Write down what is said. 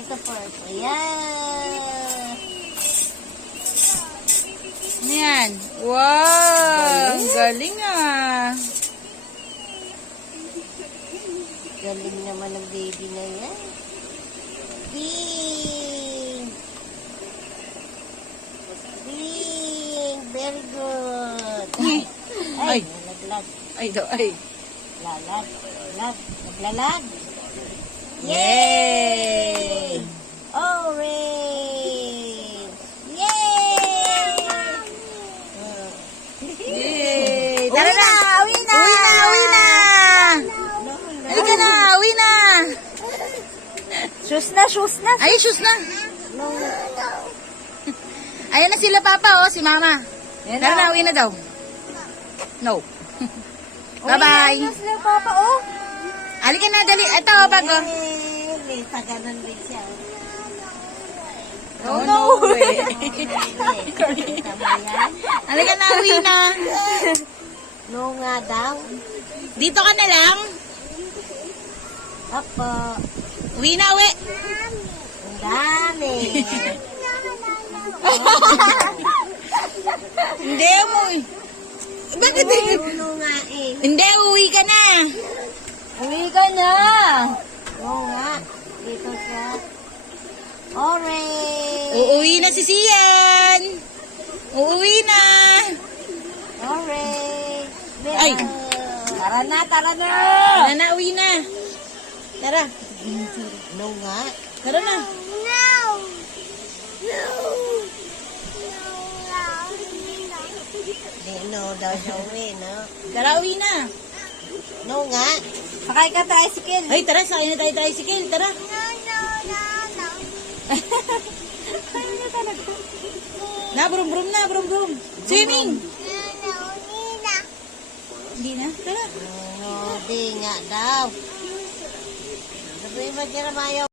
Ito purple. Yan. Ano yan? Wow! Galing ah. Galing naman ng baby na yan. Pink. Pink. Very good. Ay. Nalaglag. Ay, do, ay. Lalag. Lag. Naglalag. Yay! Orange. Yay! Yay! Uwi na! Uwi na! Uwi na! Uwi na! Halika na! Uwi na! Shoes na, shoes na. Ay, shoes na! No. Ayan na sila papa, oh, si mama. Yan Tara na, uwi na daw. No. Bye-bye. Uwi na sila, Papa, oh. Halika na, dali. Ito, bag, oh. May taganan din siya. Oh, no way. Tama yan. Halika na, uwi na. No nga daw. Dito ka na lang. Apo. Uwi na, uwi. Ang dami. Hindi mo. Bakit? No nga eh. Hindi, uwi ka na. Uwi ka na. Oo nga. Dito siya. Orange. Uuwi na si Sian. Uuwi na. Orange. Ay. Tara na, tara na. Tara na, uwi na. Tara. No nga. Tara na. No daw siya uwi, no? Tara, uwi na. No nga. Sakay ka tricycle. Ay, tara, sakay na tayo tricycle. Tara. Na, brum-brum na, brum-brum. Swimming. Hindi na. Tara. No, di nga daw. Sabi ba dyan na mayo?